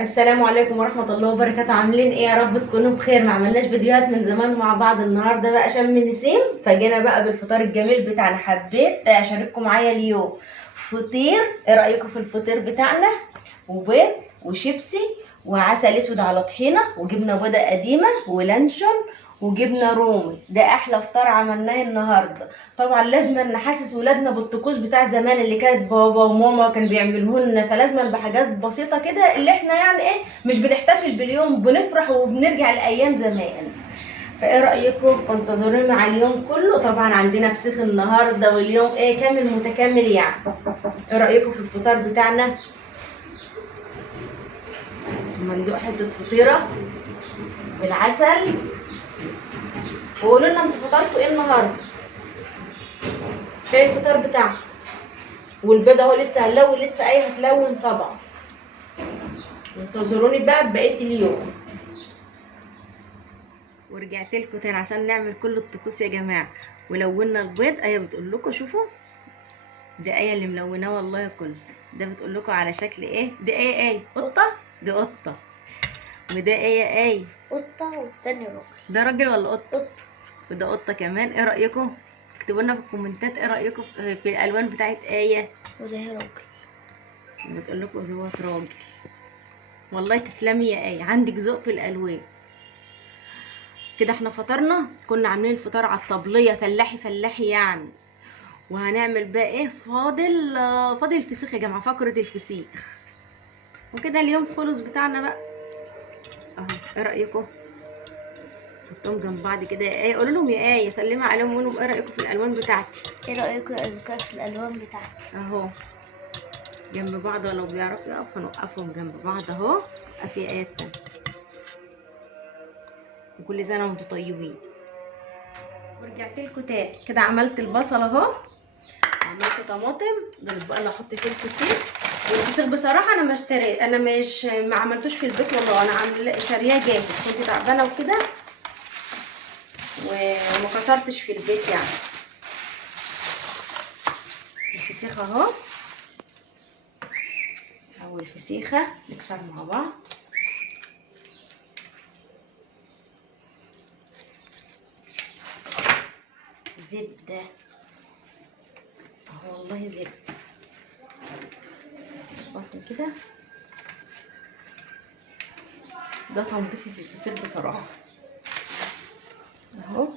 السلام عليكم ورحمة الله وبركاته. عاملين ايه؟ يا رب تكونوا بخير. ما عملناش فيديوهات من زمان مع بعض. النهاردة بقى شم النسيم، فجينا بقى بالفطار الجميل بتاعنا. حبيت اشارككم معايا اليوم فطير. ايه رأيكم في الفطير بتاعنا؟ وبيض وشيبسي وعسل اسود على طحينة وجبنة بيضة قديمة ولانشون وجبنه رومي. ده احلى فطار عملناه النهارده. طبعا لازم نحسس ولادنا بالطقوس بتاع زمان اللي كانت بابا وماما كان بيعملوه لنا، فلازم بحاجات بسيطه كده اللي احنا يعني ايه مش بنحتفل باليوم، بنفرح وبنرجع لايام زمان. فايه رايكم؟ فانتظروني مع اليوم كله. طبعا عندنا فسيخ النهارده واليوم ايه كامل متكامل يعني. ايه رايكم في الفطار بتاعنا؟ اما ندوق حته فطيره بالعسل وقولوا لنا انتوا فطرتوا ايه النهارده. فين الفطار بتاعكم؟ والبيضه اهو لسه هنلون، لسه ايه هتلون طبعا. انتظروني بقى ببقيه اليوم. ورجعت لكم تاني عشان نعمل كل الطقوس يا جماعه. ولونا البيض. ايه بتقول لكم شوفوا، ده ايه اللي ملوناه والله كله. ده بتقول لكم على شكل ايه. ده ايه قطه. دي قطه. وده ايه قطة والتاني راجل. ده راجل ولا قطه؟ قطة. وده قطه كمان. ايه رايكم؟ اكتبوا لنا في الكومنتات ايه رايكم في الالوان بتاعت ايه. وده راجل. بتقول لكم دوت راجل. والله تسلمي يا ايه، عندك ذوق في الالوان. كده احنا فطرنا. كنا عاملين الفطار على الطبليه فلاحي فلاحي يعني. وهنعمل بقى ايه؟ فاضل الفسيخ يا جماعه، فقره الفسيخ. وكده اليوم خلص بتاعنا بقى اهو. ايه رايكم؟ حطهم جنب بعض كده يا ايه. قولوا لهم يا ايه، سلمي عليهم وقولوا لهم ايه رايكم في الالوان بتاعتي. ايه رأيكم يا أذكار في الألوان بتاعتي؟ اهو جنب بعض، ولو بيعرفوا يقفوا نوقفهم جنب بعض اهو. في ايات تانية. وكل سنه وانتم طيبين. ورجعت لكم تاني. كده عملت البصل اهو، عملت طماطم. ده بقى اللي احط فيه الفسيخ. والفسيخ بصراحه انا مش ما عملتوش في البيت والله. انا عامله شارياه جاهز، كنت تعبانه وكده وما كسرتش في البيت يعني. الفسيخ اهو، او الفسيخه نكسر مع بعض. زبده اهو، والله زبده. بطن كده. ده تنظيفي في الفسيخ بصراحه اهو.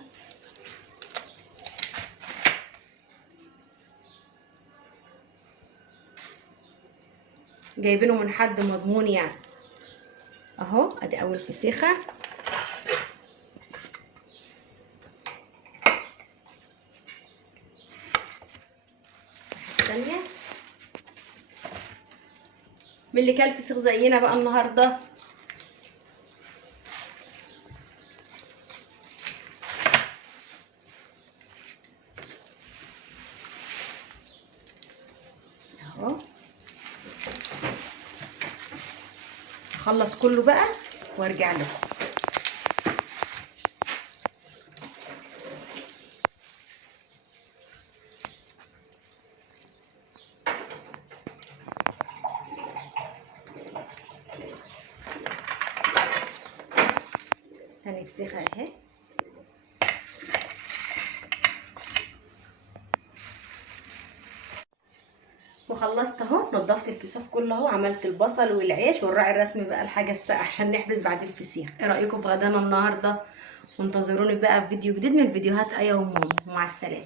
جايبينه من حد مضمون يعني اهو. ادي اول فسيخه. الثانيه. من اللي كان فسيخ زينا بقى النهارده اهو. اخلص كله بقى وارجع لكم. تاني فسيخه اهي. وخلصت اهو. نضفت الفسيخ كله اهو. عملت البصل والعيش والراعي الرسمي بقى الحاجه الساقعه عشان نحبس بعد الفسيخ. ايه رايكم في غدانا النهارده؟ وانتظروني بقى في فيديو جديد من فيديوهات ايه وماما. ومع السلامه.